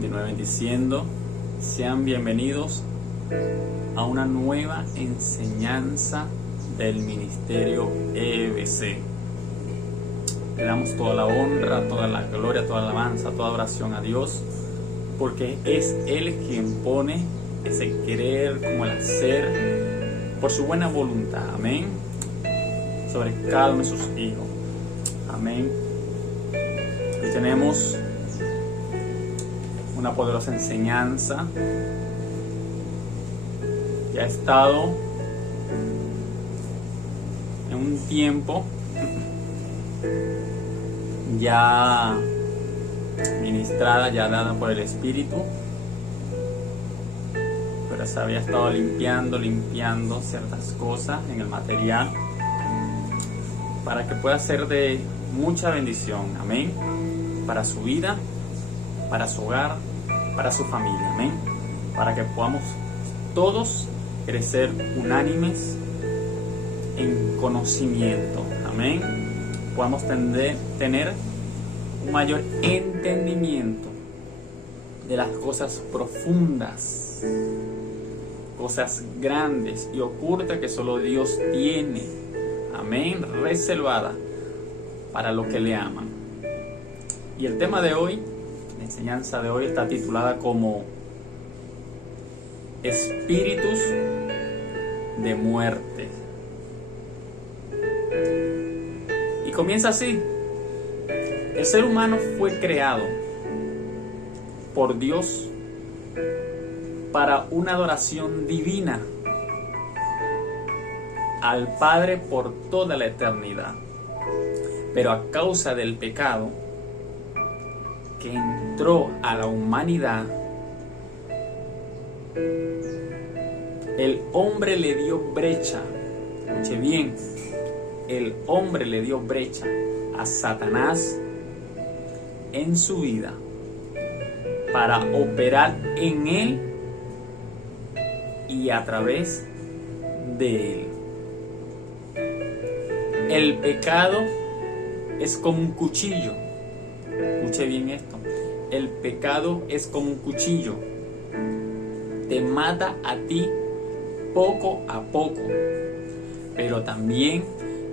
continúe bendiciendo. Sean bienvenidos a una nueva enseñanza del Ministerio EBC. Le damos toda la honra, toda la gloria, toda la alabanza, toda oración a Dios, porque es Él quien pone ese querer como el hacer por su buena voluntad. Amén. Sobre cada uno de sus hijos. Amén. Y tenemos una poderosa enseñanza que ha estado en un tiempo ya ministrada, ya dada por el Espíritu, pero se había estado limpiando ciertas cosas en el material para que pueda ser de mucha bendición, amén, para su vida, para su hogar, para su familia, amén, para que podamos todos crecer unánimes en conocimiento, amén, podamos tener un mayor entendimiento de las cosas profundas, cosas grandes y ocultas que solo Dios tiene, amén, reservada para los que le aman. Y el tema de hoy, la enseñanza de hoy, está titulada como Espíritus de muerte. Y comienza así. El ser humano fue creado por Dios para una adoración divina al Padre por toda la eternidad. Pero a causa del pecado que entró a la humanidad, el hombre le dio brecha. Escuche bien, el hombre le dio brecha a Satanás en su vida para operar en él y a través de él. El pecado es como un cuchillo. Escuche bien esto. El pecado es como un cuchillo. Te mata a ti poco a poco, pero también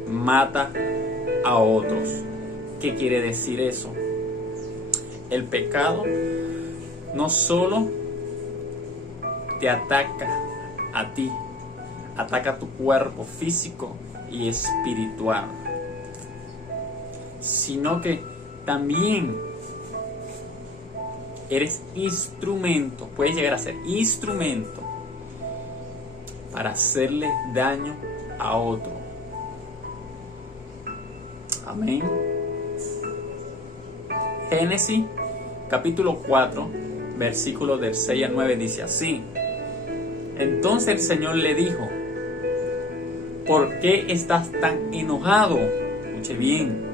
mata a otros. ¿Qué quiere decir eso? El pecado no solo te ataca a ti, ataca tu cuerpo físico y espiritual, sino que también eres instrumento, puedes llegar a ser instrumento para hacerle daño a otro. Amén. Génesis capítulo 4, versículos del 6 al 9 dice así: Entonces el Señor le dijo: ¿Por qué estás tan enojado? Escuche bien.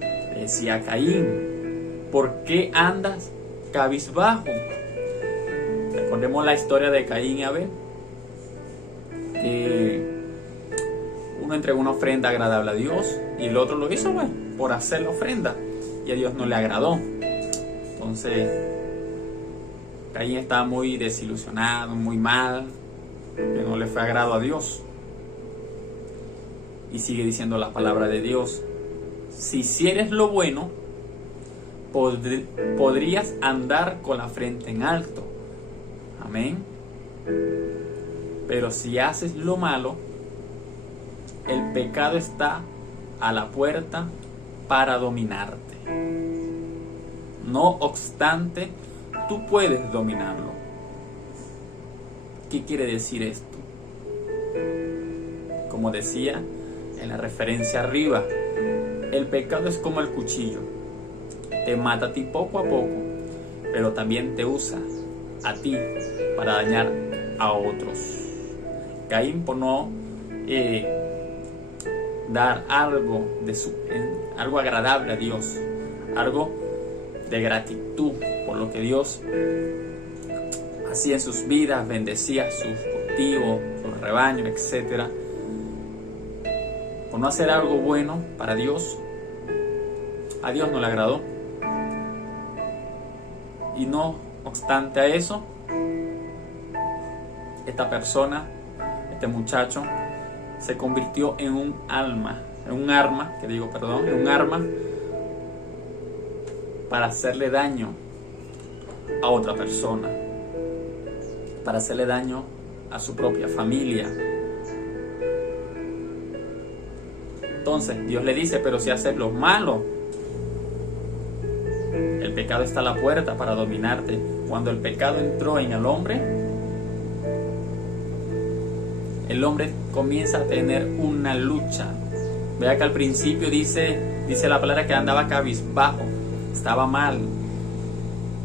Le decía a Caín: ¿Por qué andas cabizbajo? Recordemos la historia de Caín y Abel, que uno entregó una ofrenda agradable a Dios y el otro lo hizo por hacer la ofrenda, y a Dios no le agradó. Entonces Caín estaba muy desilusionado, muy mal, que no le fue agrado a Dios. Y sigue diciendo la palabra de Dios: si hicieres lo bueno, podrías andar con la frente en alto. Amén. Pero si haces lo malo, el pecado está a la puerta para dominarte. No obstante, tú puedes dominarlo. ¿Qué quiere decir esto? Como decía en la referencia arriba, el pecado es como el cuchillo. Te mata a ti poco a poco, pero también te usa a ti para dañar a otros. Caín, por no dar algo algo agradable a Dios, algo de gratitud por lo que Dios hacía en sus vidas, bendecía sus cultivos, sus rebaños, etc. Por no hacer algo bueno para Dios, a Dios no le agradó. Y no No obstante a eso, esta persona, este muchacho, se convirtió en un arma para hacerle daño a otra persona, para hacerle daño a su propia familia. Entonces Dios le dice, pero si haces lo malo, el pecado está a la puerta para dominarte. Cuando el pecado entró en el hombre comienza a tener una lucha. Vea que al principio dice la palabra que andaba cabizbajo, estaba mal.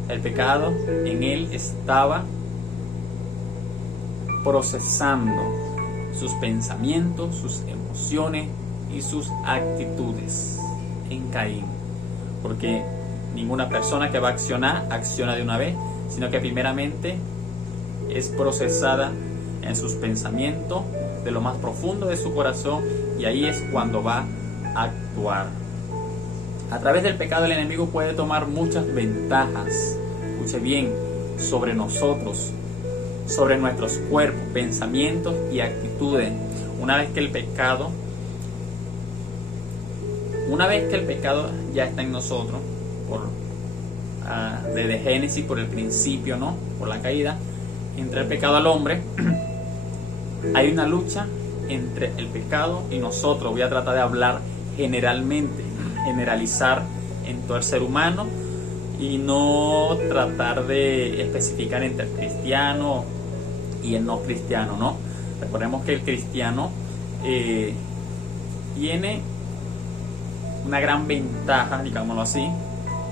El pecado en él estaba procesando sus pensamientos, sus emociones y sus actitudes en Caín. Porque ninguna persona que va a accionar, acciona de una vez, sino que primeramente es procesada en sus pensamientos, de lo más profundo de su corazón, y ahí es cuando va a actuar. A través del pecado el enemigo puede tomar muchas ventajas, escuche bien, sobre nosotros, sobre nuestros cuerpos, pensamientos y actitudes. Una vez que el pecado ya está en nosotros, desde Génesis, por el principio, ¿no? Por la caída, entre el pecado al hombre, hay una lucha entre el pecado y nosotros. Voy a tratar de hablar generalizar en todo el ser humano y no tratar de especificar entre el cristiano y el no cristiano, ¿no? Recordemos que el cristiano tiene una gran ventaja, digámoslo así,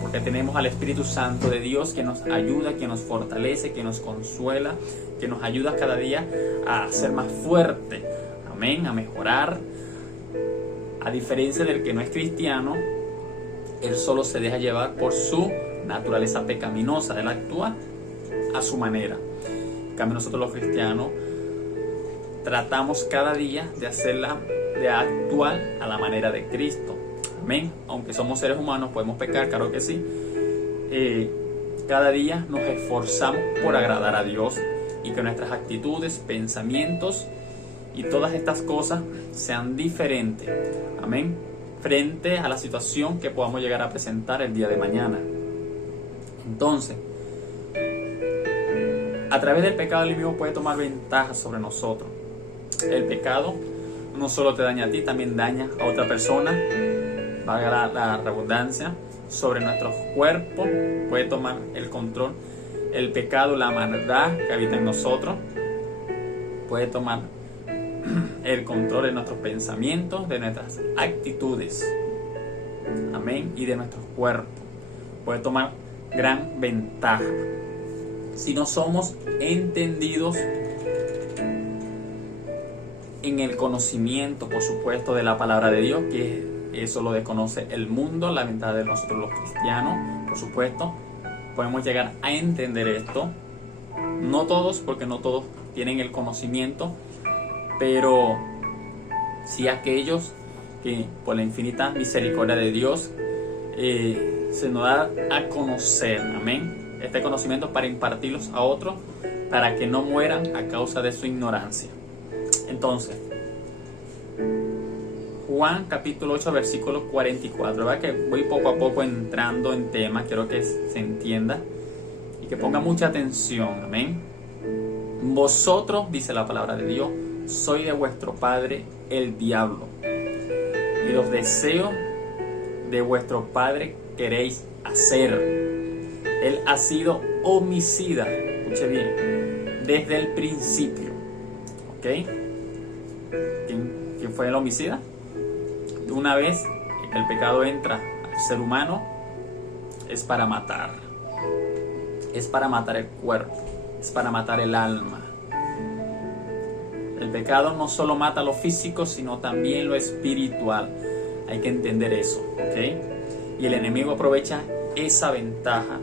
porque tenemos al Espíritu Santo de Dios que nos ayuda, que nos fortalece, que nos consuela, que nos ayuda cada día a ser más fuerte, amén, a mejorar. A diferencia del que no es cristiano, él solo se deja llevar por su naturaleza pecaminosa, él actúa a su manera. En cambio, nosotros los cristianos tratamos cada día de actuar a la manera de Cristo. Amén. Aunque somos seres humanos, podemos pecar, claro que sí. Cada día nos esforzamos por agradar a Dios y que nuestras actitudes, pensamientos y todas estas cosas sean diferentes. Amén. Frente a la situación que podamos llegar a presentar el día de mañana. Entonces, a través del pecado el enemigo puede tomar ventaja sobre nosotros. El pecado no solo te daña a ti, también daña a otra persona. Valga la redundancia, sobre nuestros cuerpos puede tomar el control. El pecado, la maldad que habita en nosotros, puede tomar el control de nuestros pensamientos, de nuestras actitudes, amén, y de nuestros cuerpos. Puede tomar gran ventaja si no somos entendidos en el conocimiento, por supuesto, de la palabra de Dios, que eso lo desconoce el mundo. La ventaja de nosotros los cristianos, por supuesto, podemos llegar a entender esto. No todos, porque no todos tienen el conocimiento, pero sí aquellos que por la infinita misericordia de Dios se nos da a conocer, amén, este conocimiento para impartirlos a otros, para que no mueran a causa de su ignorancia. Entonces, Juan capítulo 8 versículo 44, ¿verdad? Que voy poco a poco entrando en tema, quiero que se entienda y que ponga mucha atención, amén. Vosotros, dice la palabra de Dios, soy de vuestro padre el diablo, y los deseos de vuestro padre queréis hacer. Él ha sido homicida, escuche bien, desde el principio. ¿Ok? ¿Quién fue el homicida? De una vez que el pecado entra al ser humano, es para matar. Es para matar el cuerpo, es para matar el alma. El pecado no solo mata lo físico, sino también lo espiritual. Hay que entender eso, ¿ok? Y el enemigo aprovecha esa ventaja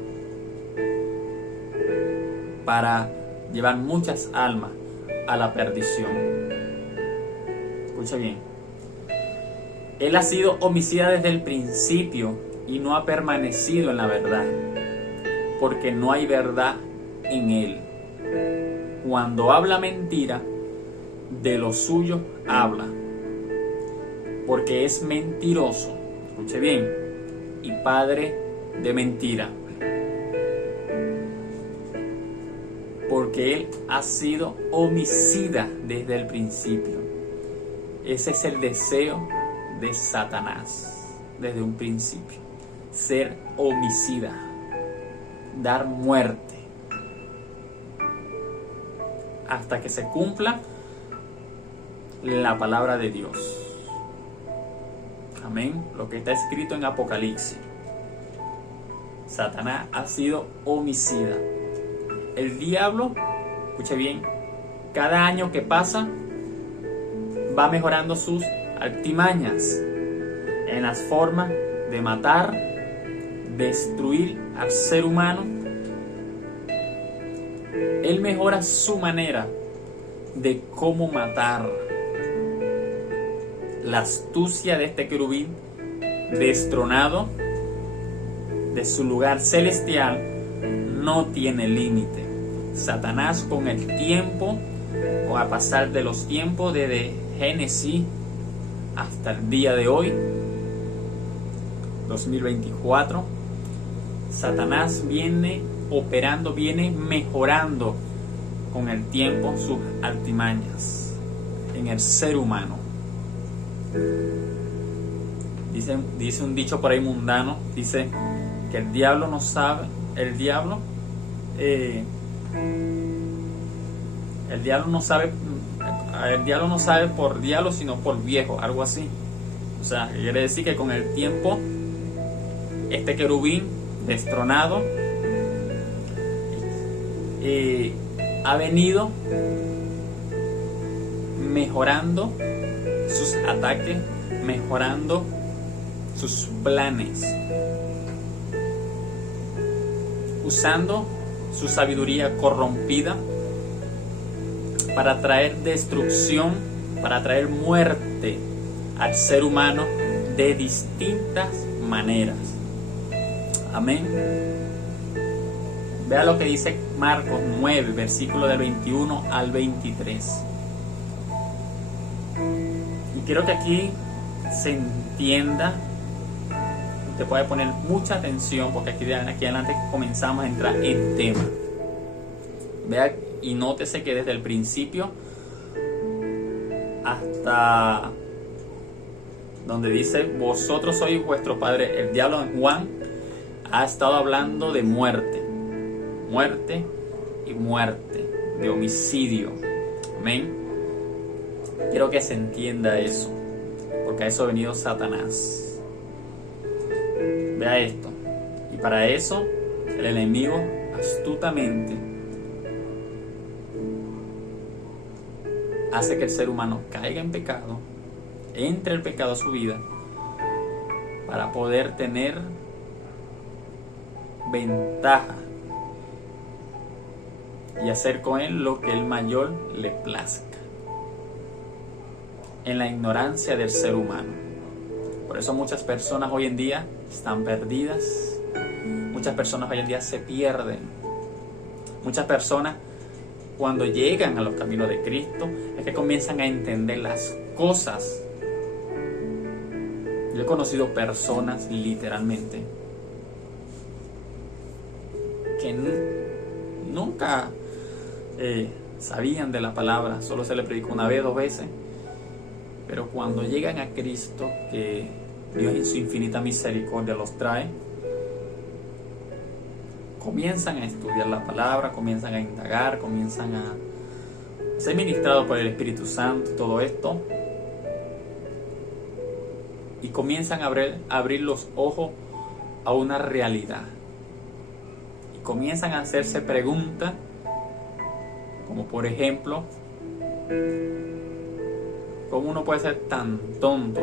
para llevar muchas almas a la perdición. Escucha bien. Él ha sido homicida desde el principio y no ha permanecido en la verdad. porque no hay verdad en él. Cuando habla mentira, de lo suyo habla, porque es mentiroso, escuche bien, y padre de mentira, porque él ha sido homicida desde el principio. Ese es el deseo de Satanás desde un principio, ser homicida, dar muerte, hasta que se cumpla la palabra de Dios. Amén. Lo que está escrito en Apocalipsis. Satanás ha sido homicida. El diablo, escuche bien, cada año que pasa va mejorando sus artimañas en las formas de matar, destruir al ser humano. Él mejora su manera de cómo matar. La astucia de este querubín destronado de su lugar celestial no tiene límite. Satanás, con el tiempo, o a pasar de los tiempos desde Génesis hasta el día de hoy, 2024, Satanás viene operando, viene mejorando con el tiempo sus artimañas en el ser humano. Dice un dicho por ahí mundano, dice que el diablo no sabe, el diablo no sabe por diablo, sino por viejo, algo así. O sea, quiere decir que con el tiempo este querubín destronado ha venido mejorando sus ataques, mejorando sus planes, usando su sabiduría corrompida para traer destrucción, para traer muerte al ser humano de distintas maneras. Amén. Vea lo que dice Marcos 9, versículo del 21 al 23. Y quiero que aquí se entienda, usted puede poner mucha atención, porque aquí adelante comenzamos a entrar en tema. Vea y nótese que desde el principio hasta donde dice vosotros sois vuestro padre, el diablo en Juan ha estado hablando de muerte, muerte y muerte, de homicidio. Amén. Quiero que se entienda eso, porque a eso ha venido Satanás. Vea esto. Y para eso el enemigo astutamente hace que el ser humano caiga en pecado, entre el pecado a su vida, para poder tener ventaja y hacer con él lo que el mayor le plazca, en la ignorancia del ser humano. Por eso muchas personas hoy en día están perdidas, muchas personas hoy en día se pierden, muchas personas cuando llegan a los caminos de Cristo es que comienzan a entender las cosas. Yo he conocido personas literalmente que nunca sabían de la palabra, solo se le predicó una vez, 2 veces, pero cuando llegan a Cristo, que Dios en su infinita misericordia los trae, comienzan a estudiar la palabra, comienzan a indagar, comienzan a ser ministrados por el Espíritu Santo, todo esto, y comienzan a abrir los ojos a una realidad, y comienzan a hacerse preguntas como por ejemplo, ¿cómo uno puede ser tan tonto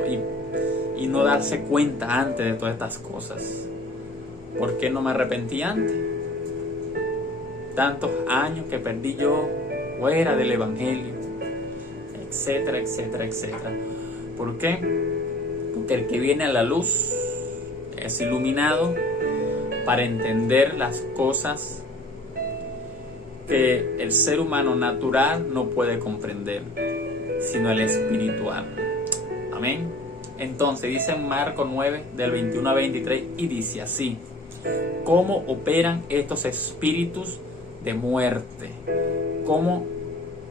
y no darse cuenta antes de todas estas cosas? ¿Por qué no me arrepentí antes? Tantos años que perdí yo fuera del Evangelio, etcétera, etcétera, etcétera. ¿Por qué? Porque el que viene a la luz es iluminado para entender las cosas que el ser humano natural no puede comprender, sino el espiritual. Amén. Entonces dice en Marcos 9 del 21 a 23 y dice así: ¿cómo operan estos espíritus de muerte? ¿Cómo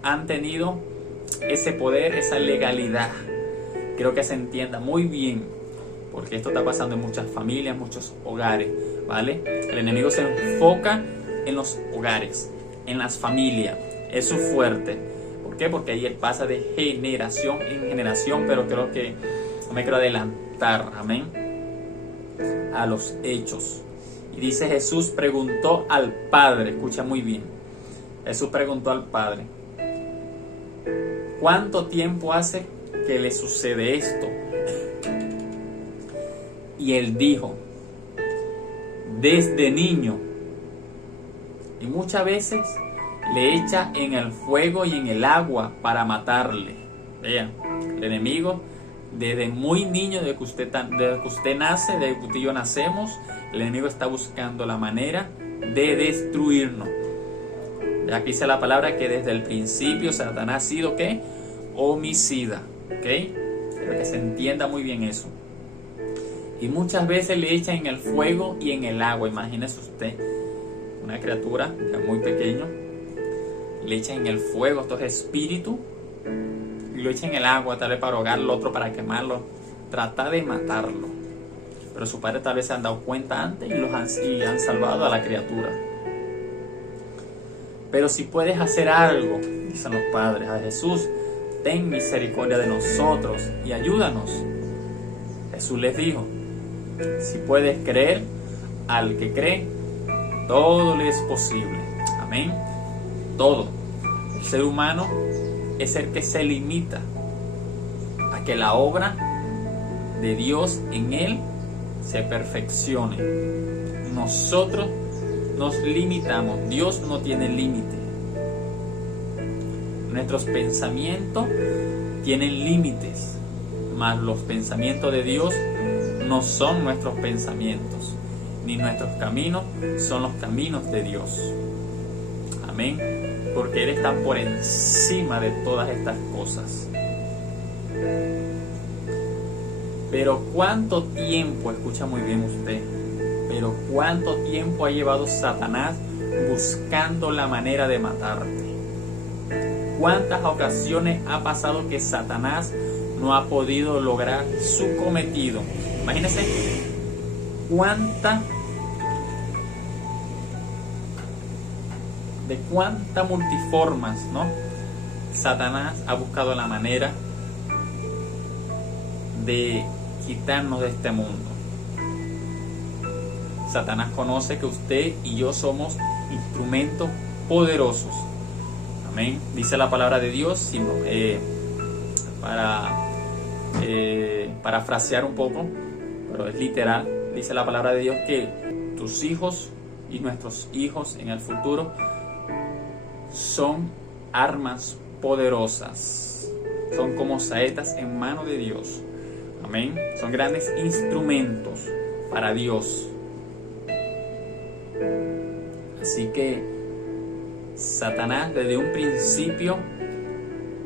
han tenido ese poder, esa legalidad? Creo que se entienda muy bien, porque esto está pasando en muchas familias, muchos hogares, ¿vale? El enemigo se enfoca en los hogares, en las familias. Es su fuerte. ¿Por qué? Porque ahí él pasa de generación en generación, pero creo que no me quiero adelantar, amén, a los hechos. Y dice: Jesús preguntó al Padre, escucha muy bien, Jesús preguntó al Padre: ¿cuánto tiempo hace que le sucede esto? Y él dijo: desde niño. Y muchas veces le echa en el fuego y en el agua para matarle. Vean, el enemigo, desde muy niño, desde que usted nace, desde que usted y yo nacemos, el enemigo está buscando la manera de destruirnos. Aquí dice la palabra que desde el principio Satanás ha sido, ¿qué? Homicida. ¿Ok? Quiero que se entienda muy bien eso. Y muchas veces le echan en el fuego y en el agua. Imagínese usted, una criatura ya muy pequeño, le echan en el fuego estos espíritus y lo echan en el agua, tal vez para ahogarlo, otro para quemarlo, trata de matarlo. Pero sus padres tal vez se han dado cuenta antes y han salvado a la criatura. Pero si puedes hacer algo, dicen los padres a Jesús, ten misericordia de nosotros y ayúdanos. Jesús les dijo: si puedes creer, al que cree, todo le es posible. Amén. Todo. El ser humano es el que se limita a que la obra de Dios en él se perfeccione. Nosotros nos limitamos. Dios no tiene límite. Nuestros pensamientos tienen límites, mas los pensamientos de Dios no son nuestros pensamientos, ni nuestros caminos son los caminos de Dios. Amén. Porque Él está por encima de todas estas cosas. Pero ¿cuánto tiempo, escucha muy bien usted, pero cuánto tiempo ha llevado Satanás buscando la manera de matarte? ¿Cuántas ocasiones ha pasado que Satanás no ha podido lograr su cometido? Imagínense de cuántas multiformas, ¿no? Satanás ha buscado la manera de quitarnos de este mundo. Satanás conoce que usted y yo somos instrumentos poderosos. Amén. Dice la palabra de Dios, para parafrasear un poco, pero es literal. Dice la palabra de Dios que tus hijos y nuestros hijos en el futuro son armas poderosas. Son como saetas en mano de Dios. Amén. Son grandes instrumentos para Dios. Así que Satanás desde un principio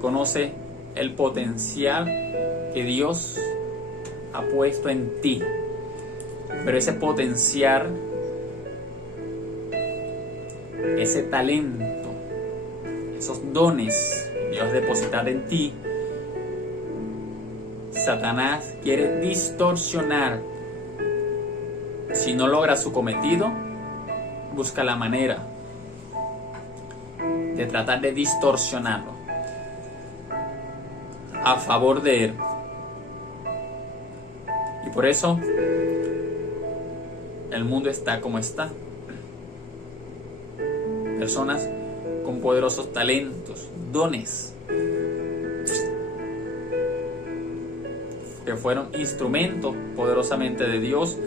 conoce el potencial que Dios ha puesto en ti. Pero ese potencial, ese talento, esos dones que Dios deposita en ti, Satanás quiere distorsionar. Si no logra su cometido, busca la manera de tratar de distorsionarlo a favor de él. Y por eso el mundo está como está. Personas con poderosos talentos, dones, que fueron instrumentos poderosamente de Dios,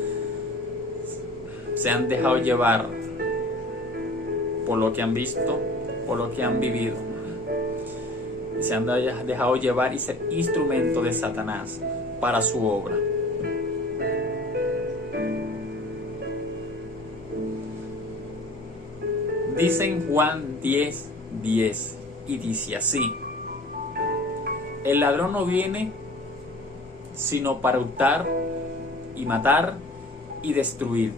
se han dejado llevar por lo que han visto, por lo que han vivido. Se han dejado llevar y ser instrumento de Satanás para su obra. Dice en Juan 10:10 y dice así: el ladrón no viene sino para hurtar y matar y destruir.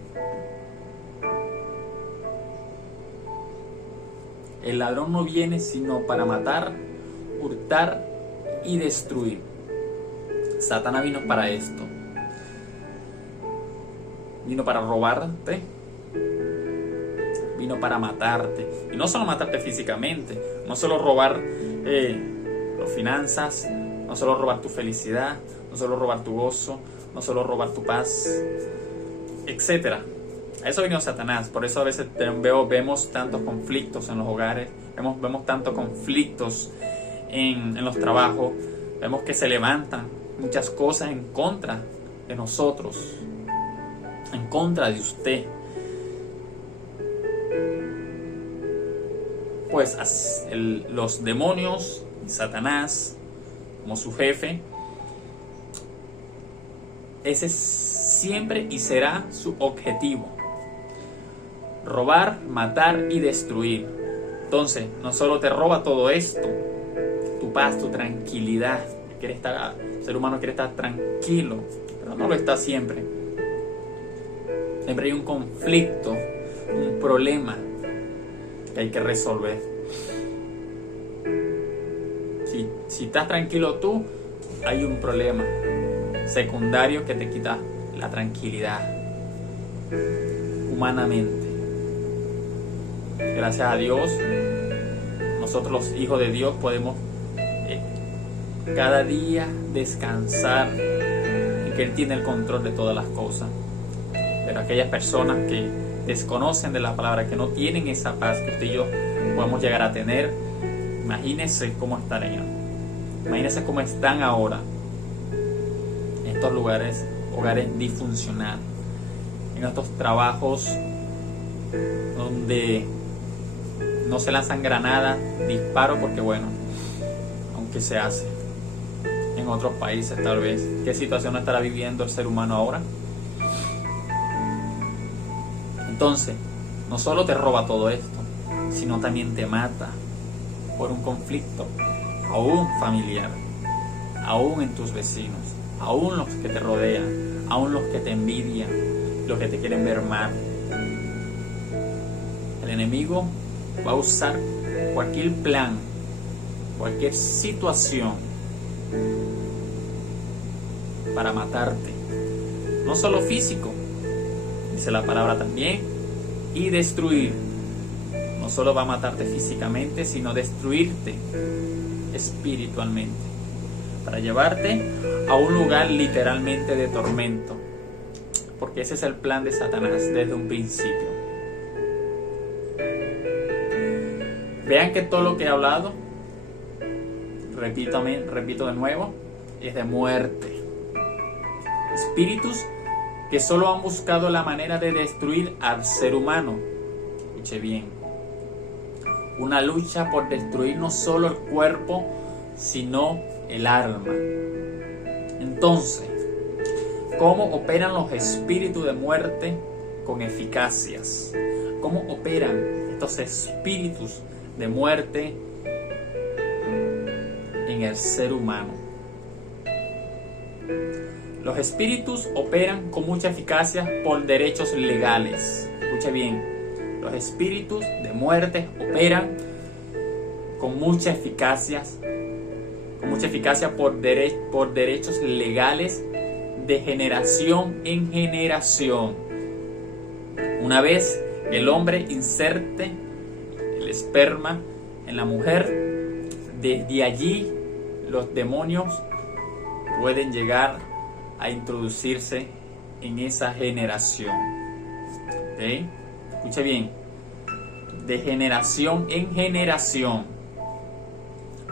El ladrón no viene sino para matar, hurtar y destruir. Satanás vino para esto. Vino para robarte. Vino para matarte. Y no solo matarte físicamente. No solo robar las finanzas. No solo robar tu felicidad. No solo robar tu gozo. No solo robar tu paz. Etcétera. A eso vino Satanás. Por eso a veces vemos tantos conflictos en los hogares. Vemos tantos conflictos en los trabajos. Vemos que se levantan muchas cosas en contra de nosotros, en contra de usted. Pues los demonios y Satanás, como su jefe, ese siempre y será su objetivo: robar, matar y destruir. Entonces, no solo te roba todo esto, tu paz, tu tranquilidad. El ser humano quiere estar tranquilo, pero no lo está siempre. Siempre hay un conflicto, un problema que hay que resolver. Si estás tranquilo tú, hay un problema secundario que te quita la tranquilidad humanamente. Gracias a Dios, nosotros los hijos de Dios podemos cada día descansar en que Él tiene el control de todas las cosas. Pero aquellas personas que desconocen de la palabra, que no tienen esa paz que usted y yo podemos llegar a tener, imagínense cómo estarían. Imagínense cómo están ahora en estos lugares, hogares disfuncionales, en estos trabajos donde no se lanzan granadas, disparos, porque bueno, aunque se hace en otros países tal vez. ¿Qué situación estará viviendo el ser humano ahora? Entonces, no solo te roba todo esto, sino también te mata por un conflicto, aún familiar, aún en tus vecinos, aún los que te rodean, aún los que te envidian, los que te quieren ver mal. El enemigo va a usar cualquier plan, cualquier situación para matarte, no solo físico, dice la palabra también, y destruir. No solo va a matarte físicamente, sino destruirte espiritualmente, para llevarte a un lugar literalmente de tormento, porque ese es el plan de Satanás desde un principio. Vean que todo lo que he hablado, repito de nuevo, es de muerte. Espíritus que solo han buscado la manera de destruir al ser humano. Escuche bien. Una lucha por destruir no solo el cuerpo, sino el alma. Entonces, ¿cómo operan los espíritus de muerte con eficacias? ¿Cómo operan estos espíritus de muerte en el ser humano? Los espíritus operan con mucha eficacia por derechos legales. Escuche bien. Los espíritus de muerte operan con mucha eficacia por derechos legales de generación en generación. Una vez que el hombre inserte el esperma en la mujer, desde allí los demonios pueden llegar a introducirse en esa generación. ¿Okay? Escuche bien. De generación en generación.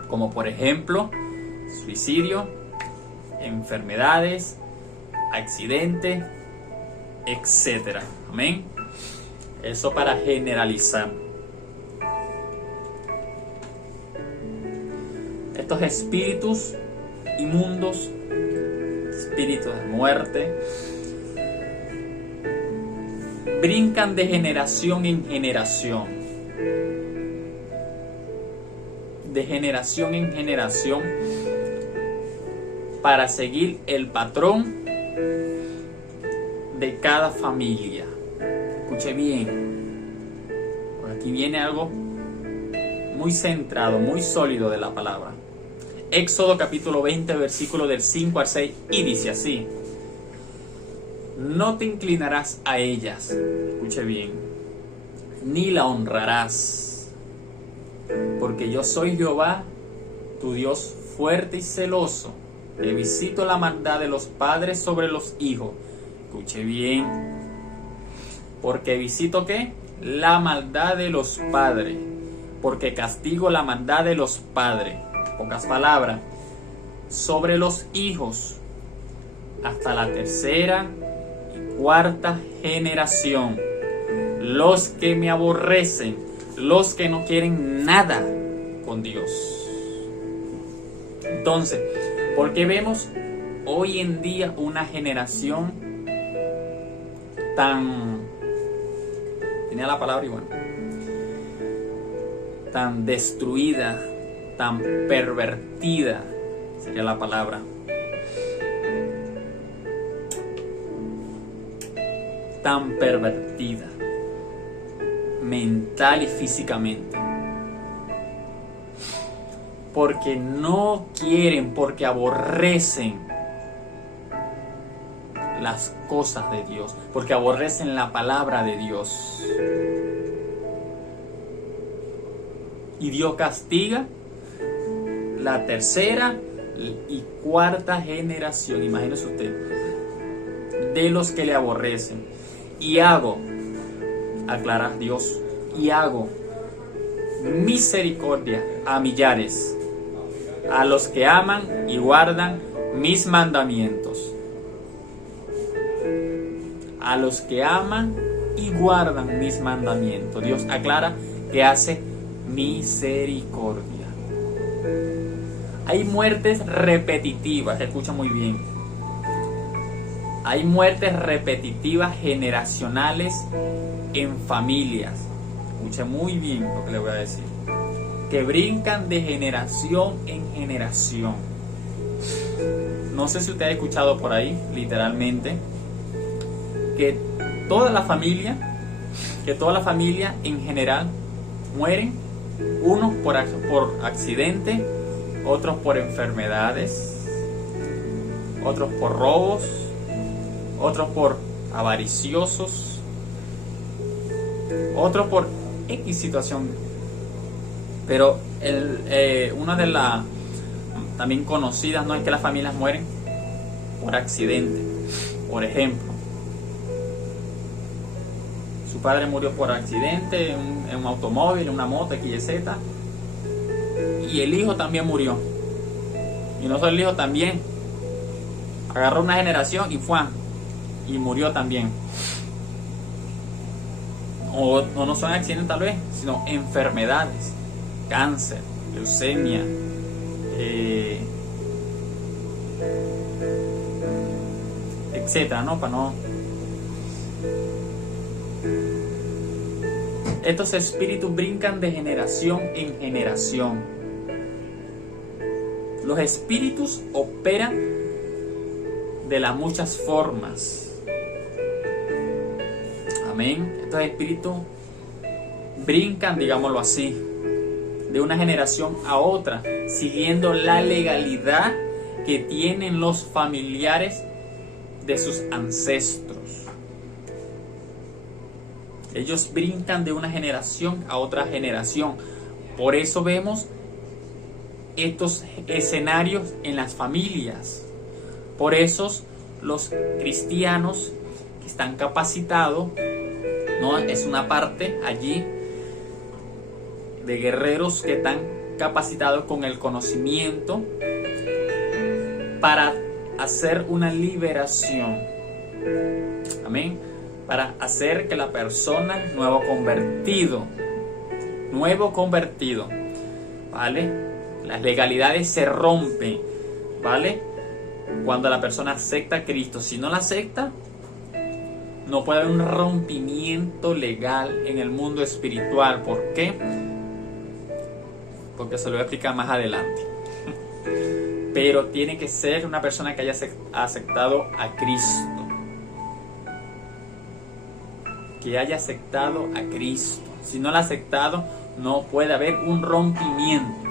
Como por ejemplo, suicidio, enfermedades, accidentes, etc. Amén. Eso para generalizar. Estos espíritus inmundos, espíritus de muerte, brincan de generación en generación. de generación en generación para seguir el patrón de cada familia. Escuche bien, porque aquí viene algo muy centrado, muy sólido de la palabra. Éxodo capítulo 20, versículo del 5 al 6, y dice así: no te inclinarás a ellas, escuche bien, ni la honrarás, porque yo soy Jehová, tu Dios fuerte y celoso, que visito la maldad de los padres sobre los hijos. Escuche bien, porque visito ¿qué? La maldad de los padres, porque castigo la maldad de los padres. Pocas palabras, sobre los hijos, hasta la tercera y cuarta generación. Los que me aborrecen, los que no quieren nada con Dios. Entonces, ¿por qué vemos hoy en día una generación tan... tenía la palabra igual, tan destruida, tan pervertida, sería la palabra, tan pervertida, mental y físicamente? Porque no quieren, porque aborrecen las cosas de Dios, porque aborrecen la palabra de Dios. Y Dios castiga la tercera y cuarta generación, imagínese usted, de los que le aborrecen. Y hago, aclara Dios, y hago misericordia a millares, a los que aman y guardan mis mandamientos. A los que aman y guardan mis mandamientos. Dios aclara que hace misericordia. Hay muertes repetitivas, escucha muy bien. Hay muertes repetitivas generacionales en familias. Escuche muy bien lo que le voy a decir. Que brincan de generación en generación. No sé si usted ha escuchado por ahí, literalmente, que toda la familia en general mueren, unos por accidente, otros por enfermedades, otros por robos, otros por avariciosos, otros por X situación. Pero una de las también conocidas no es que las familias mueren por accidente. Por ejemplo, su padre murió por accidente en un automóvil, en una moto XYZ, y el hijo también murió. Y no solo el hijo, también agarró una generación y murió también. O no son accidentes tal vez, sino enfermedades, cáncer, leucemia, etcétera, ¿no? Estos espíritus brincan de generación en generación. Los espíritus operan de las muchas formas. Amén. Estos espíritus brincan, digámoslo así, de una generación a otra, siguiendo la legalidad que tienen los familiares de sus ancestros. Ellos brincan de una generación a otra generación. Por eso vemos estos escenarios en las familias. Por eso los cristianos que están capacitados, ¿no? Es una parte allí de guerreros que están capacitados con el conocimiento para hacer una liberación. Amén. Para hacer que la persona nuevo convertido, ¿vale? Las legalidades se rompen, ¿vale? Cuando la persona acepta a Cristo. Si no la acepta, no puede haber un rompimiento legal en el mundo espiritual. ¿Por qué? Porque se lo voy a explicar más adelante. Pero tiene que ser una persona que haya aceptado a Cristo. Que haya aceptado a Cristo. Si no lo ha aceptado, no puede haber un rompimiento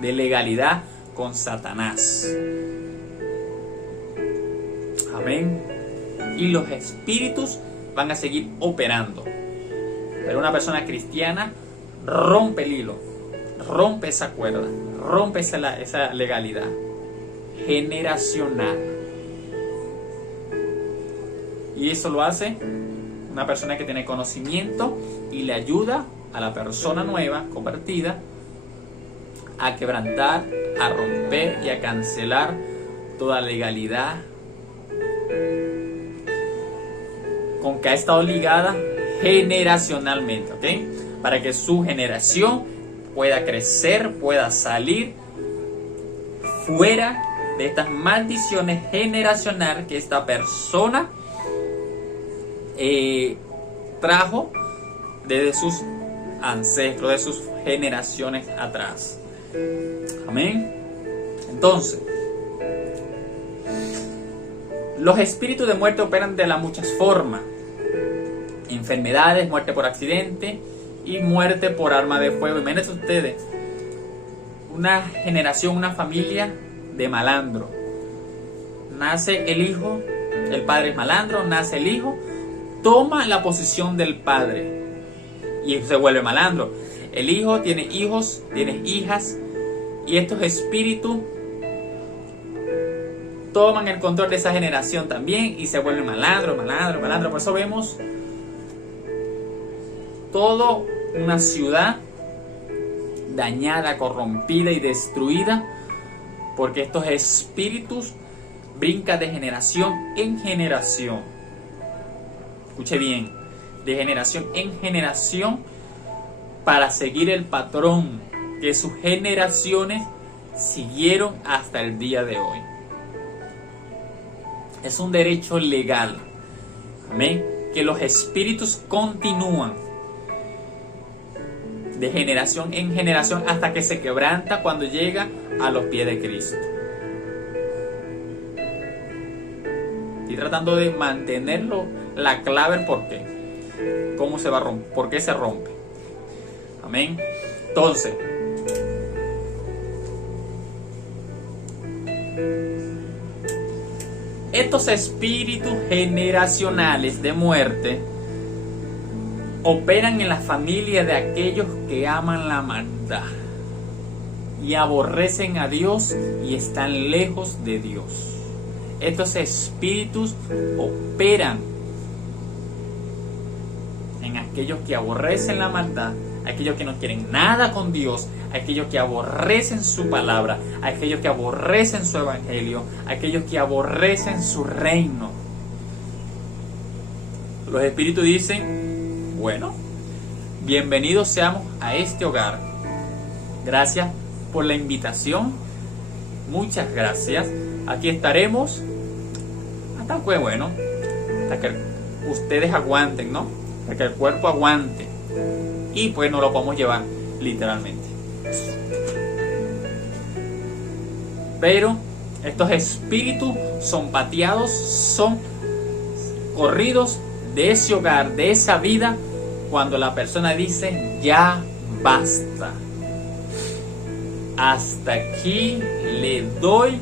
de legalidad con Satanás. Amén. Y los espíritus van a seguir operando. Pero una persona cristiana rompe el hilo, rompe esa cuerda, rompe esa legalidad generacional. Y eso lo hace una persona que tiene conocimiento y le ayuda a la persona nueva, convertida, a quebrantar, a romper y a cancelar toda legalidad con que ha estado ligada generacionalmente, ¿ok? Para que su generación pueda crecer, pueda salir fuera de estas maldiciones generacionales que esta persona trajo desde sus ancestros, de sus generaciones atrás. Amén. Entonces, los espíritus de muerte operan de las muchas formas: enfermedades, muerte por accidente y muerte por arma de fuego. Imagínense ustedes una generación, una familia de malandro. Nace el hijo, el padre es malandro, nace el hijo, toma la posición del padre y se vuelve malandro. El hijo tiene hijos, tiene hijas, y estos espíritus toman el control de esa generación también y se vuelven malandro. Por eso vemos toda una ciudad dañada, corrompida y destruida, porque estos espíritus brincan de generación en generación. Escuche bien, de generación en generación, para seguir el patrón que sus generaciones siguieron hasta el día de hoy. Es un derecho legal, amén, que los espíritus continúan de generación en generación hasta que se quebranta cuando llega a los pies de Cristo. Estoy tratando de mantenerlo, la clave, el por qué. ¿Cómo se va a romper? ¿Por qué se rompe? Amén. Entonces, estos espíritus generacionales de muerte operan en la familia de aquellos que aman la maldad y aborrecen a Dios y están lejos de Dios. Estos espíritus operan en aquellos que aborrecen la maldad, aquellos que no quieren nada con Dios, aquellos que aborrecen su palabra, aquellos que aborrecen su evangelio, aquellos que aborrecen su reino. Los espíritus dicen: bueno, bienvenidos seamos a este hogar. Gracias por la invitación. Muchas gracias. Aquí estaremos hasta que, bueno, hasta que ustedes aguanten, ¿no? Hasta que el cuerpo aguante. Y pues no lo podemos llevar literalmente. Pero estos espíritus son pateados, son corridos de ese hogar, de esa vida, cuando la persona dice: ya basta. Hasta aquí le doy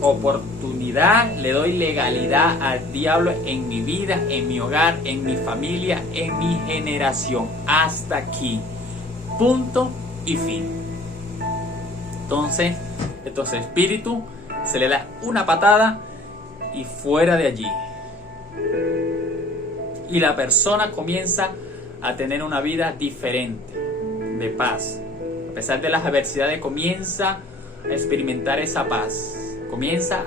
oportunidad, le doy legalidad al diablo en mi vida, en mi hogar, en mi familia, en mi generación. Hasta aquí. Punto y fin. Entonces, estos espíritus se le da una patada y fuera de allí. Y la persona comienza a tener una vida diferente, de paz. A pesar de las adversidades, comienza a experimentar esa paz. Comienza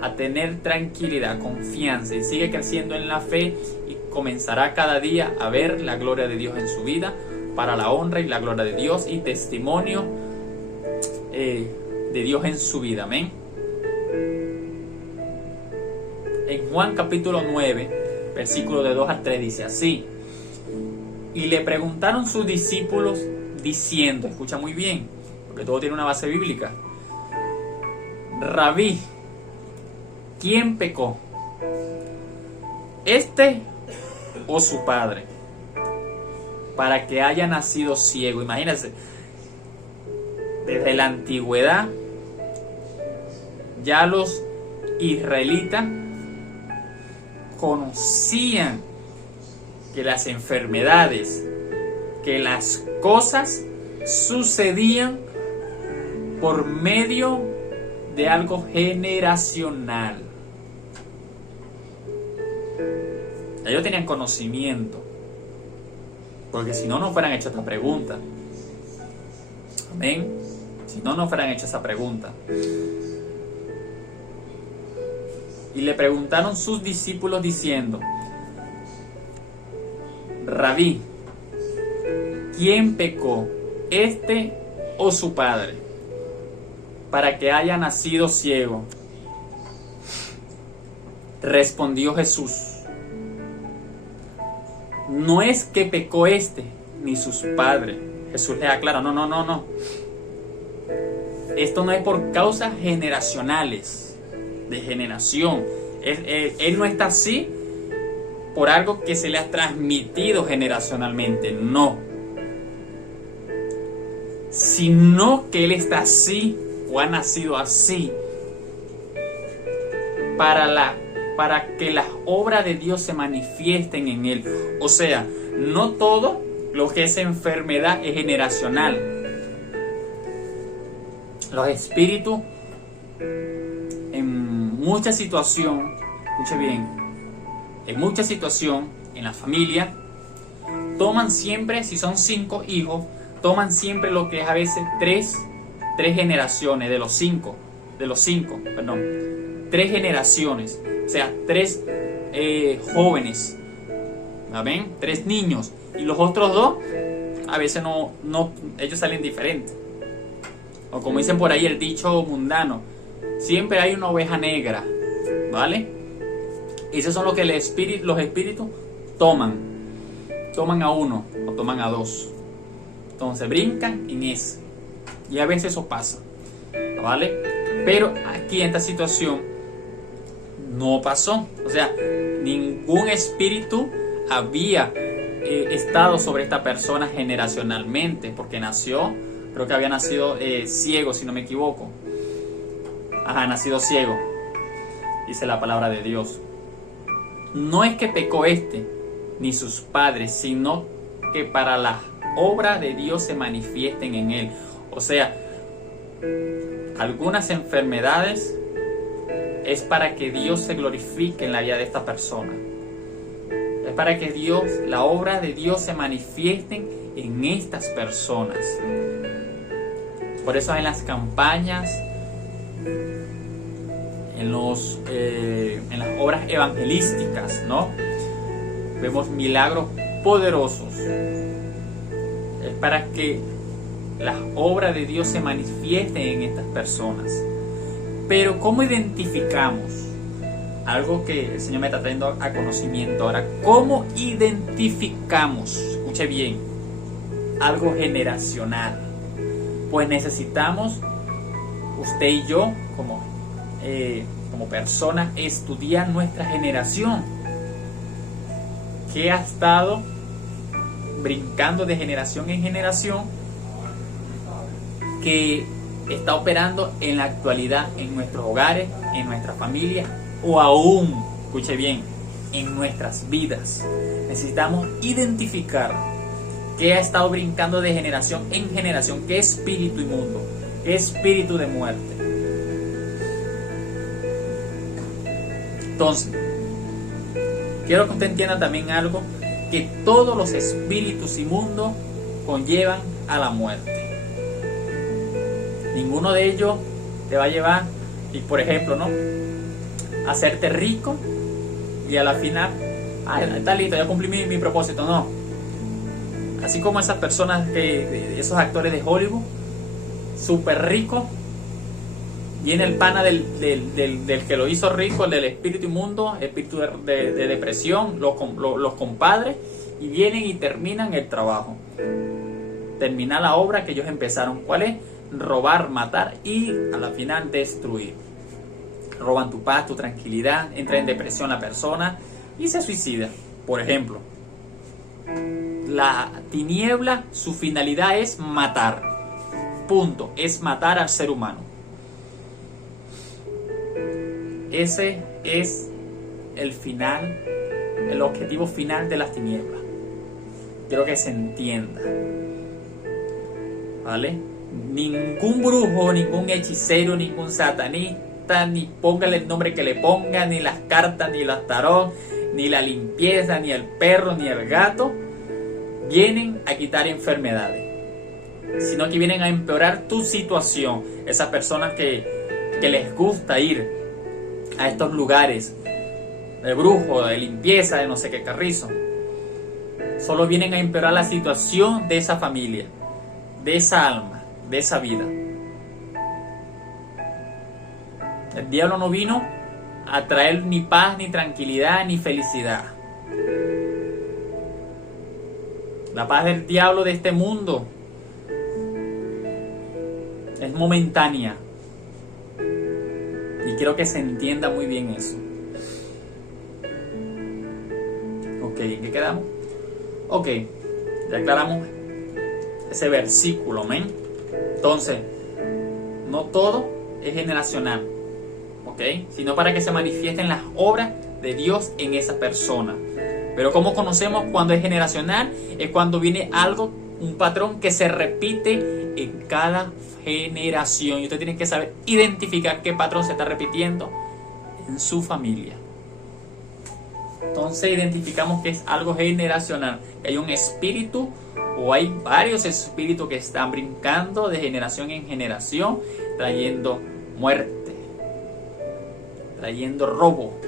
a tener tranquilidad, confianza, y sigue creciendo en la fe, y comenzará cada día a ver la gloria de Dios en su vida, para la honra y la gloria de Dios, y testimonio de Dios en su vida. Amén. En Juan capítulo 9, versículo de 2 al 3 dice así: y le preguntaron sus discípulos diciendo, escucha muy bien, porque todo tiene una base bíblica: Rabí, ¿quién pecó? ¿Este o su padre? Para que haya nacido ciego. Imagínense, desde la antigüedad ya los israelitas conocían que las enfermedades, que las cosas sucedían por medio de algo generacional. Ellos tenían conocimiento, porque si no, no fueran hecho esta pregunta. Amén. Si no, no fueran hecho esa pregunta. Y le preguntaron sus discípulos diciendo: Rabí, ¿quién pecó, este o su padre, para que haya nacido ciego? Respondió Jesús: no es que pecó este ni sus padres. Jesús le aclara: no. Esto no es por causas generacionales, de generación. Él no está así por algo que se le ha transmitido generacionalmente, no. Sino que él está así o ha nacido así para que las obras de Dios se manifiesten en él. O sea, no todo lo que es enfermedad es generacional. Los espíritus en mucha situación, escuche bien, en mucha situación en la familia toman siempre, si son 5 hijos, toman siempre lo que es a veces tres generaciones de los cinco, 3 generaciones, o sea, 3 jóvenes, ¿amén? 3 niños, y los otros 2 a veces no, ellos salen diferentes. O como dicen por ahí el dicho mundano, siempre hay una oveja negra, ¿vale? Y esos son lo que los espíritus toman a uno o toman a 2. Entonces brincan en ese, y a veces eso pasa, ¿vale? Pero aquí en esta situación no pasó. O sea, ningún espíritu había estado sobre esta persona generacionalmente, porque nació, creo que había nacido ciego, si no me equivoco. Nacido ciego, dice la palabra de Dios. No es que pecó este ni sus padres, sino que para la obra de Dios se manifiesten en él. O sea, algunas enfermedades es para que Dios se glorifique en la vida de esta persona. Es para que Dios, la obra de Dios se manifiesten en estas personas. Por eso en las campañas, en las obras evangelísticas, ¿no? Vemos milagros poderosos. Es para que las obras de Dios se manifiesten en estas personas. Pero ¿cómo identificamos? Algo que el Señor me está trayendo a conocimiento ahora. ¿Cómo identificamos? Escuche bien. Algo generacional. Pues necesitamos, usted y yo, como personas, estudiar nuestra generación. ¿Qué ha estado brincando de generación en generación? Que está operando en la actualidad en nuestros hogares, en nuestra familia, o aún, escuche bien, en nuestras vidas. Necesitamos identificar qué ha estado brincando de generación en generación, qué espíritu inmundo, qué espíritu de muerte. Entonces, quiero que usted entienda también algo, que todos los espíritus inmundos conllevan a la muerte. Ninguno de ellos te va a llevar, y por ejemplo, ¿no?, hacerte rico y a la final, está listo, ya cumplí mi propósito. No. Así como esas personas, esos actores de Hollywood, súper ricos, Viene el pana del que lo hizo rico, el del espíritu inmundo, espíritu de depresión, los compadres, y vienen y terminan el trabajo. Terminan la obra que ellos empezaron. ¿Cuál es? Robar, matar y a la final destruir. Roban tu paz, tu tranquilidad, entra en depresión la persona y se suicida. Por ejemplo, la tiniebla, su finalidad es matar. Punto. Es matar al ser humano. Ese es el final, el objetivo final de las tinieblas. Quiero que se entienda. ¿Vale? Ningún brujo, ningún hechicero, ningún satanista, ni póngale el nombre que le ponga, ni las cartas, ni las tarot, ni la limpieza, ni el perro, ni el gato, vienen a quitar enfermedades, sino que vienen a empeorar tu situación. Esas personas que les gusta ir a estos lugares de brujo, de limpieza, de no sé qué carrizo, solo vienen a empeorar la situación de esa familia, de esa alma, de esa vida. El diablo no vino a traer ni paz, ni tranquilidad, ni felicidad. La paz del diablo de este mundo es momentánea. Y quiero que se entienda muy bien eso. Ok, ¿en qué quedamos? Ok, ya aclaramos ese versículo, amén. Entonces, no todo es generacional, ok, sino para que se manifiesten las obras de Dios en esa persona. Pero ¿cómo conocemos cuando es generacional? Es cuando viene algo, un patrón que se repite en cada generación. Y usted tiene que saber identificar qué patrón se está repitiendo en su familia. Entonces identificamos que es algo generacional, que hay un espíritu o hay varios espíritus que están brincando de generación en generación, trayendo muerte, trayendo robo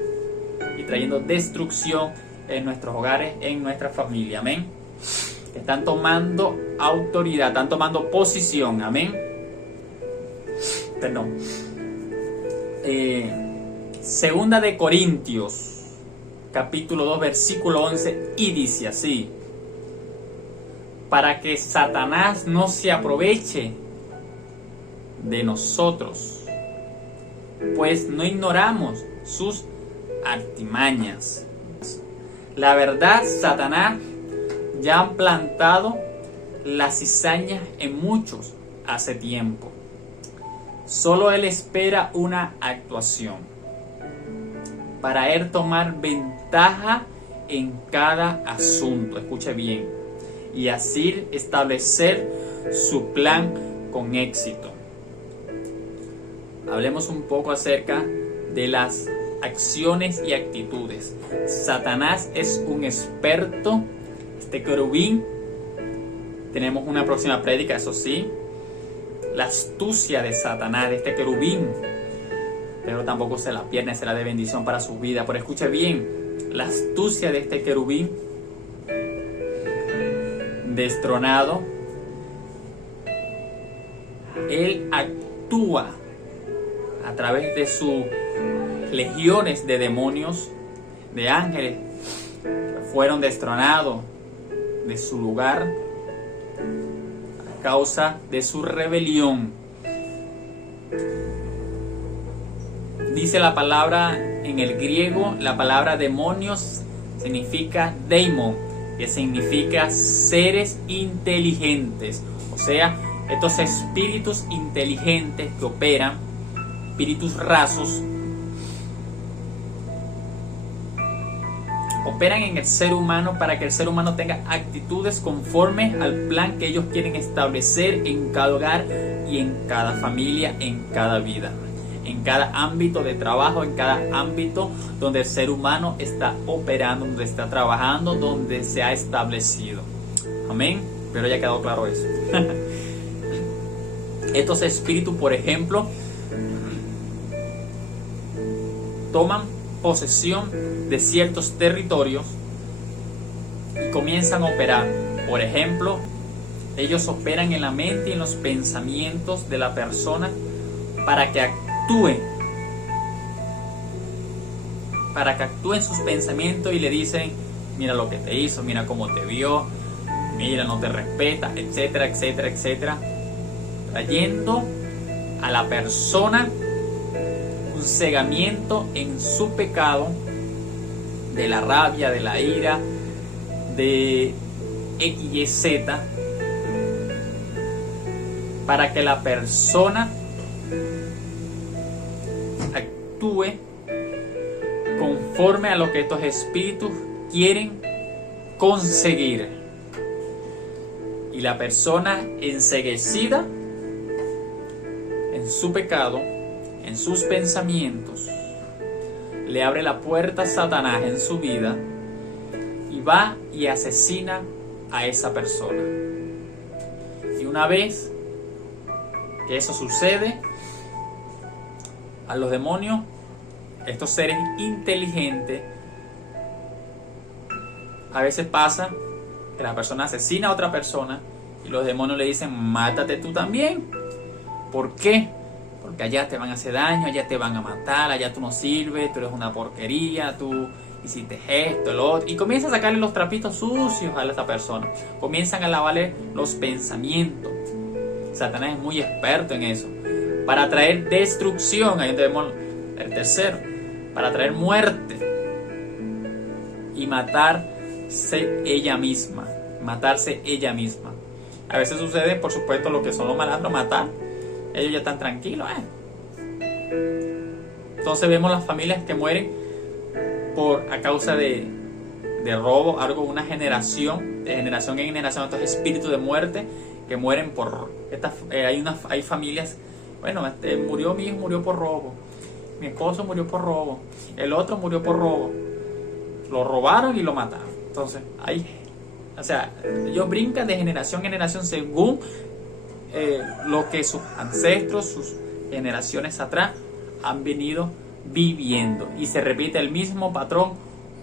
y trayendo destrucción en nuestros hogares, en nuestra familia, amén. Están tomando autoridad, están tomando posición, amén. Perdón. Segunda de Corintios, capítulo 2, versículo 11, y dice así: para que Satanás no se aproveche de nosotros, pues no ignoramos sus artimañas. La verdad, Satanás ya han plantado la cizaña en muchos hace tiempo. Solo él espera una actuación para él tomar ventaja en cada asunto. Escuche bien. Y así establecer su plan con éxito. Hablemos un poco acerca de las acciones y actitudes. Satanás es un experto. Este querubín, tenemos una próxima prédica, eso sí. La astucia de Satanás, de este querubín, pero tampoco se la pierde, será de bendición para su vida. Pero escuche bien, la astucia de este querubín destronado, él actúa a través de sus legiones de demonios, de ángeles que fueron destronados de su lugar a causa de su rebelión. Dice la palabra en el griego, la palabra demonios significa daimon, que significa seres inteligentes. O sea, estos espíritus inteligentes que operan, espíritus rasos, operan en el ser humano para que el ser humano tenga actitudes conforme al plan que ellos quieren establecer en cada hogar y en cada familia, en cada vida, en cada ámbito de trabajo, en cada ámbito donde el ser humano está operando, donde está trabajando, donde se ha establecido. Amén. Pero ya quedó claro eso. Estos espíritus, por ejemplo, toman posesión de ciertos territorios y comienzan a operar. Por ejemplo, ellos operan en la mente y en los pensamientos de la persona para que actúe en sus pensamientos y le dicen, mira lo que te hizo, mira cómo te vio, mira, no te respeta, etcétera, etcétera, etcétera, trayendo a la persona un cegamiento en su pecado, de la rabia, de la ira, de X, Y, Z, para que la persona actúe conforme a lo que estos espíritus quieren conseguir. Y la persona enceguecida en su pecado, en sus pensamientos, le abre la puerta a Satanás en su vida y va y asesina a esa persona. Y una vez que eso sucede, a los demonios, estos seres inteligentes, a veces pasa que la persona asesina a otra persona y los demonios le dicen, mátate tú también. ¿Por qué? Porque allá te van a hacer daño, allá te van a matar, allá tú no sirves, tú eres una porquería, tú hiciste esto, lo otro. Y comienza a sacarle los trapitos sucios a esta persona. Comienzan a lavarle los pensamientos. Satanás es muy experto en eso. Para traer destrucción, ahí tenemos el tercero, para traer muerte y matarse ella misma. A veces sucede, por supuesto, lo que son los malandros, matar. Ellos ya están tranquilos, Entonces vemos las familias que mueren a causa de robo, algo, una generación, de generación en generación, estos espíritus de muerte que mueren por hay familias, murió mi hijo, murió por robo, mi esposo murió por robo, el otro murió por robo, lo robaron y lo mataron. Entonces ellos brincan de generación en generación según lo que sus ancestros, sus generaciones atrás han venido viviendo, y se repite el mismo patrón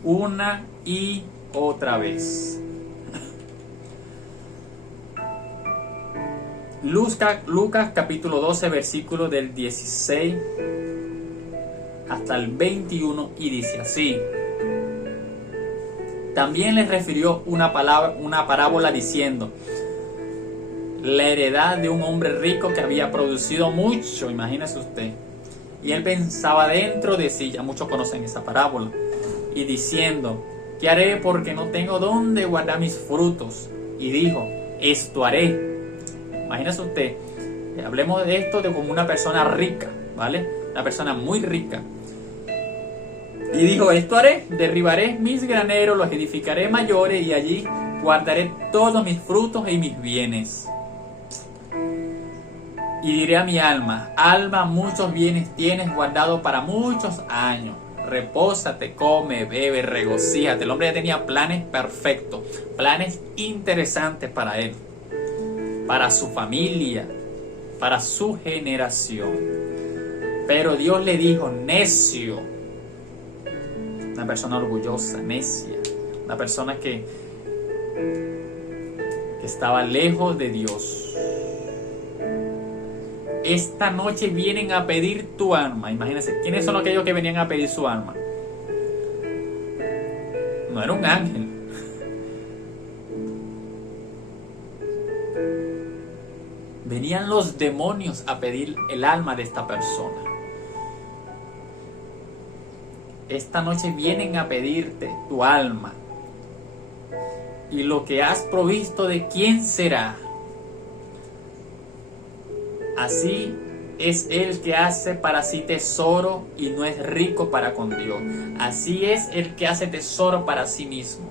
una y otra vez. Lucas capítulo 12 versículo del 16 hasta el 21, y dice así: también les refirió una parábola diciendo, la heredad de un hombre rico que había producido mucho, imagínese usted. Y él pensaba dentro de sí, ya muchos conocen esa parábola, y diciendo, ¿qué haré porque no tengo dónde guardar mis frutos? Y dijo, esto haré. Imagínese usted, hablemos de esto de como una persona rica, ¿vale? Una persona muy rica. Y dijo, esto haré, derribaré mis graneros, los edificaré mayores, y allí guardaré todos mis frutos y mis bienes. Y diré a mi alma, alma, muchos bienes tienes guardado para muchos años. Repósate, come, bebe, regocíjate. El hombre ya tenía planes perfectos, planes interesantes para él, para su familia, para su generación. Pero Dios le dijo, necio. Una persona orgullosa, necia. Una persona que estaba lejos de Dios. Esta noche vienen a pedir tu alma. Imagínense, ¿quiénes son aquellos que venían a pedir su alma? No era un ángel. Venían los demonios a pedir el alma de esta persona. Esta noche vienen a pedirte tu alma. Y lo que has provisto, ¿de quién será? Así es el que hace para sí tesoro y no es rico para con Dios. Así es el que hace tesoro para sí mismo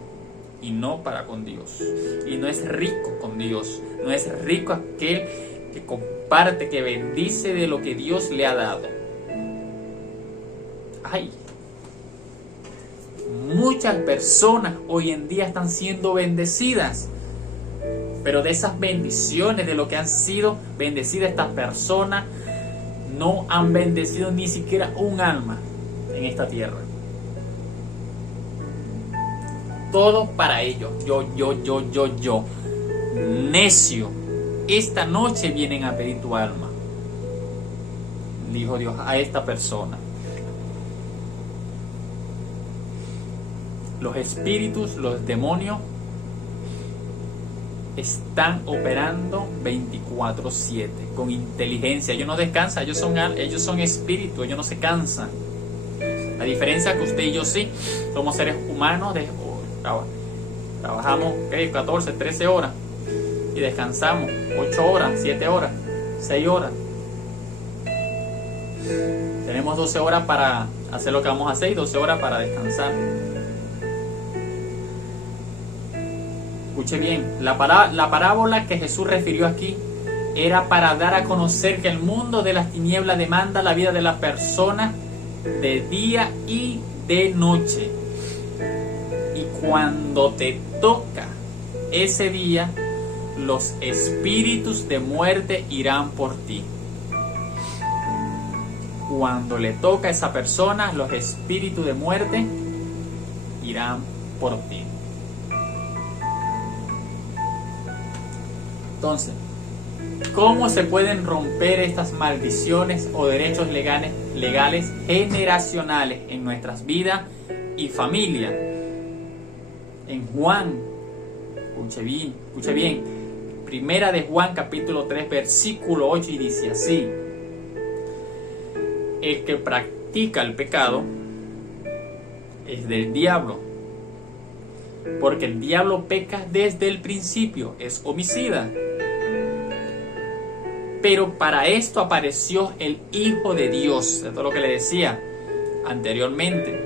y no para con Dios. Y no es rico con Dios. No es rico aquel que comparte, que bendice de lo que Dios le ha dado. Ay, muchas personas hoy en día están siendo bendecidas. Pero de esas bendiciones, de lo que han sido bendecidas estas personas, no han bendecido ni siquiera un alma en esta tierra. Todo para ellos. Yo. Necio. Esta noche vienen a pedir tu alma. dijo Dios a esta persona. Los espíritus, los demonios, están operando 24/7 con inteligencia. Ellos no descansan, ellos son espíritus, ellos no se cansan. La diferencia es que usted y yo sí somos seres humanos, trabajamos 14, 13 horas y descansamos 8 horas, 7 horas, 6 horas. Tenemos 12 horas para hacer lo que vamos a hacer y 12 horas para descansar. Escuche bien, la parábola que Jesús refirió aquí era para dar a conocer que el mundo de las tinieblas demanda la vida de la persona de día y de noche. Y cuando te toca ese día, los espíritus de muerte irán por ti. Cuando le toca a esa persona, los espíritus de muerte irán por ti. Entonces, ¿cómo se pueden romper estas maldiciones o derechos legales generacionales en nuestras vidas y familia? En Juan, escuche bien, Primera de Juan capítulo 3 versículo 8 y dice así: el que practica el pecado es del diablo, porque el diablo peca desde el principio, es homicida. Pero para esto apareció el Hijo de Dios, esto es lo que le decía anteriormente,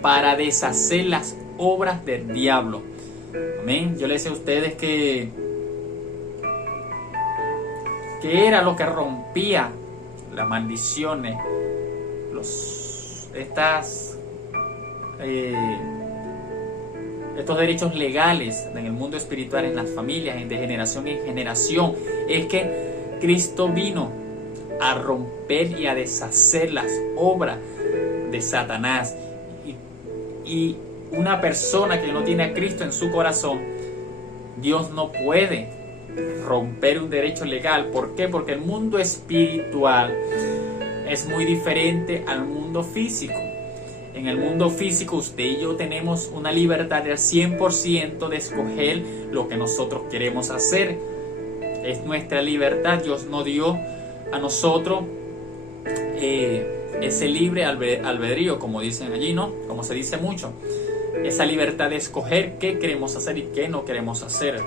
para deshacer las obras del diablo. Amén. Yo le decía a ustedes que era lo que rompía las maldiciones, estos derechos legales en el mundo espiritual, en las familias, de generación en generación, es que Cristo vino a romper y a deshacer las obras de Satanás. Y una persona que no tiene a Cristo en su corazón, Dios no puede romper un derecho legal. ¿Por qué? Porque el mundo espiritual es muy diferente al mundo físico. En el mundo físico usted y yo tenemos una libertad del 100% de escoger lo que nosotros queremos hacer. Es nuestra libertad. Dios nos dio a nosotros ese libre albedrío, como dicen allí, ¿no? Como se dice mucho. Esa libertad de escoger qué queremos hacer y qué no queremos hacer.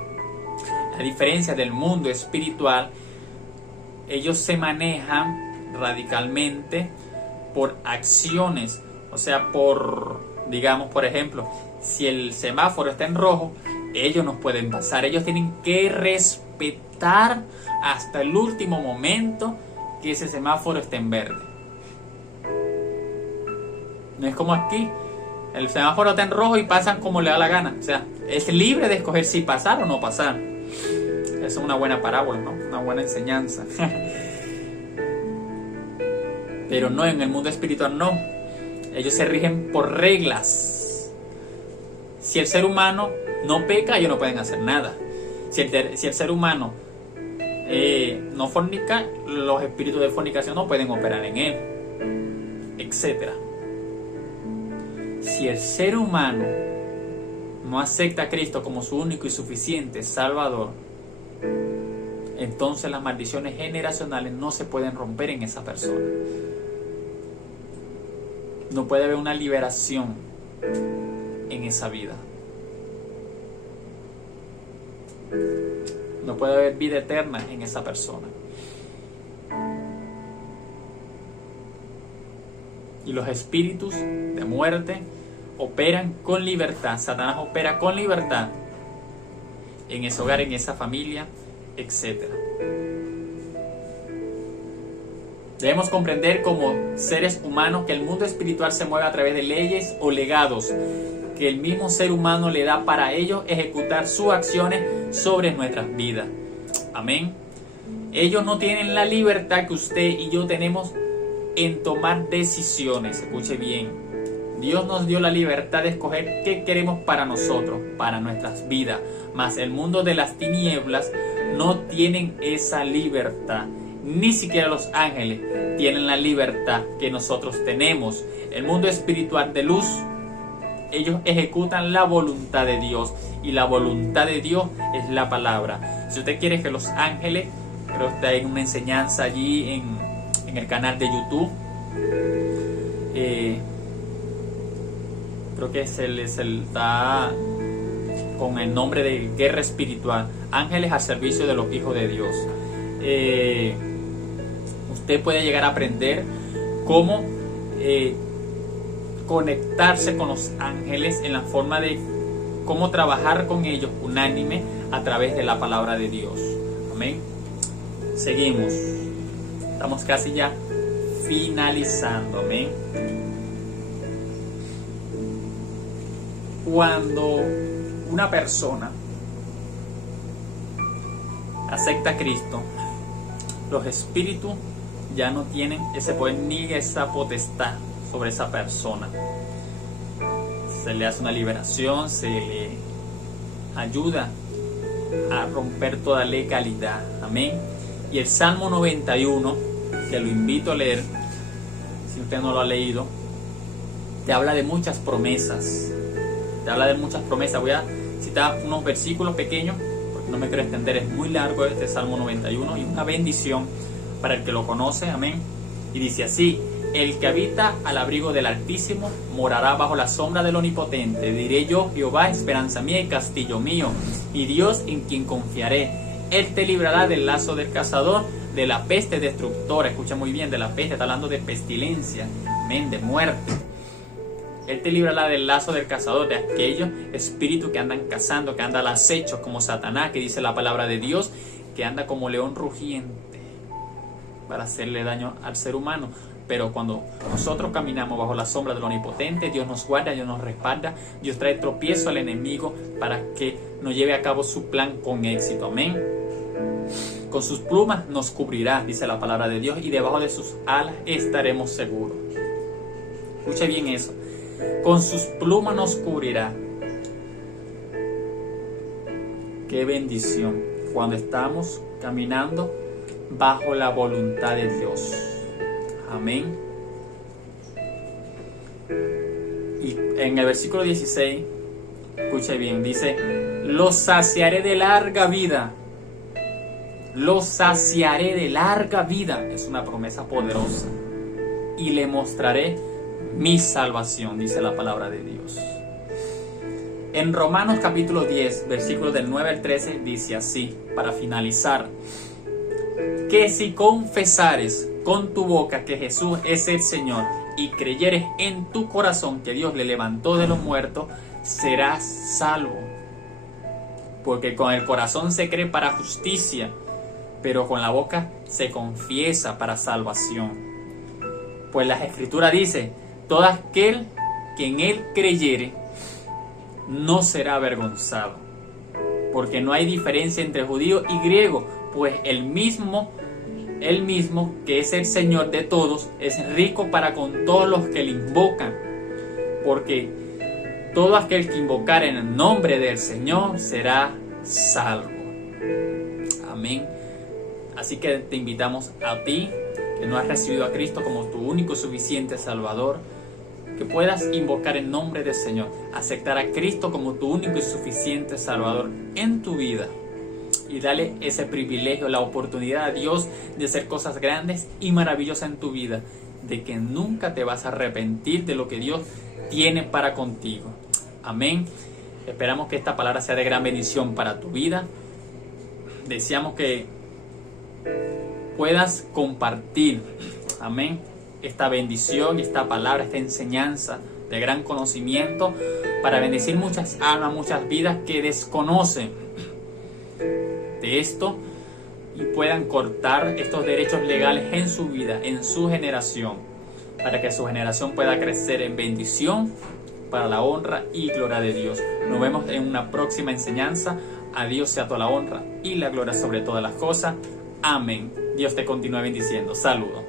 A diferencia del mundo espiritual, ellos se manejan radicalmente por acciones. O sea, digamos, por ejemplo, si el semáforo está en rojo, ellos nos pueden pasar. Ellos tienen que respetar hasta el último momento que ese semáforo esté en verde. No es como aquí. El semáforo está en rojo y pasan como le da la gana. O sea, es libre de escoger si pasar o no pasar. Esa es una buena parábola, ¿no? Una buena enseñanza. Pero no, en el mundo espiritual no. Ellos se rigen por reglas. Si el ser humano no peca, ellos no pueden hacer nada. Si el ser humano no fornica, los espíritus de fornicación no pueden operar en él, etc. Si el ser humano no acepta a Cristo como su único y suficiente Salvador, entonces las maldiciones generacionales no se pueden romper en esa persona. No puede haber una liberación en esa vida. No puede haber vida eterna en esa persona. Y los espíritus de muerte operan con libertad. Satanás opera con libertad en ese hogar, en esa familia, etc. Debemos comprender como seres humanos que el mundo espiritual se mueve a través de leyes o legados que el mismo ser humano le da para ellos ejecutar sus acciones sobre nuestras vidas. Amén. Ellos no tienen la libertad que usted y yo tenemos en tomar decisiones. Escuche bien. Dios nos dio la libertad de escoger qué queremos para nosotros, para nuestras vidas. Mas el mundo de las tinieblas no tienen esa libertad. Ni siquiera los ángeles tienen la libertad que nosotros tenemos. El mundo espiritual de luz, ellos ejecutan la voluntad de Dios, y la voluntad de Dios es la palabra. Si usted quiere que los ángeles, creo que está en una enseñanza allí en el canal de YouTube, creo que está con el nombre de Guerra Espiritual, Ángeles al Servicio de los Hijos de Dios. Usted puede llegar a aprender cómo conectarse con los ángeles, en la forma de cómo trabajar con ellos unánime a través de la palabra de Dios. Amén. Seguimos. Estamos casi ya finalizando. Amén. Cuando una persona acepta a Cristo, los espíritus ya no tienen ese poder ni esa potestad sobre esa persona. Se le hace una liberación, se le ayuda a romper toda legalidad. Amén. Y el Salmo 91, que lo invito a leer, si usted no lo ha leído, te habla de muchas promesas. Te habla de muchas promesas. Voy a citar unos versículos pequeños, porque no me quiero extender, es muy largo este Salmo 91, y una bendición para el que lo conoce. Amén. Y dice así: el que habita al abrigo del Altísimo morará bajo la sombra del Omnipotente. Diré yo: Jehová, esperanza mía y castillo mío, y Dios en quien confiaré. Él te librará del lazo del cazador, de la peste destructora. Escucha muy bien, de la peste, está hablando de pestilencia, amén, de muerte. Él te librará del lazo del cazador, de aquellos espíritus que andan cazando, que andan al acecho, como Satanás, que dice la palabra de Dios, que anda como león rugiente para hacerle daño al ser humano. Pero cuando nosotros caminamos bajo la sombra del Omnipotente, Dios nos guarda, Dios nos respalda, Dios trae tropiezo al enemigo para que nos lleve a cabo su plan con éxito. Amén. Con sus plumas nos cubrirá, dice la palabra de Dios, y debajo de sus alas estaremos seguros. Escuche bien eso. Con sus plumas nos cubrirá. Qué bendición cuando estamos caminando bajo la voluntad de Dios. Amén. Y en el versículo 16, escuche bien, dice: los saciaré de larga vida. Los saciaré de larga vida. Es una promesa poderosa. Y le mostraré mi salvación, dice la palabra de Dios. En Romanos capítulo 10, versículos del 9 al 13, dice así, para finalizar: que si confesares con tu boca que Jesús es el Señor y creyeres en tu corazón que Dios le levantó de los muertos, serás salvo. Porque con el corazón se cree para justicia, pero con la boca se confiesa para salvación. Pues la Escritura dice: todo aquel que en él creyere no será avergonzado. Porque no hay diferencia entre judío y griego, pues el mismo que es el Señor de todos es rico para con todos los que le invocan. Porque todo aquel que invocare en el nombre del Señor será salvo. Amén. Así que te invitamos a ti, que no has recibido a Cristo como tu único y suficiente Salvador, que puedas invocar el nombre del Señor, aceptar a Cristo como tu único y suficiente Salvador en tu vida, y darle ese privilegio, la oportunidad a Dios de hacer cosas grandes y maravillosas en tu vida, de que nunca te vas a arrepentir de lo que Dios tiene para contigo. Amén. Esperamos que esta palabra sea de gran bendición para tu vida. Deseamos que puedas compartir, amén, esta bendición, esta palabra, esta enseñanza de gran conocimiento, para bendecir muchas almas, muchas vidas que desconocen de esto y puedan cortar estos derechos legales en su vida, en su generación, para que su generación pueda crecer en bendición para la honra y gloria de Dios. Nos vemos en una próxima enseñanza. A Dios sea toda la honra y la gloria sobre todas las cosas. Amén. Dios te continúe bendiciendo. Saludos.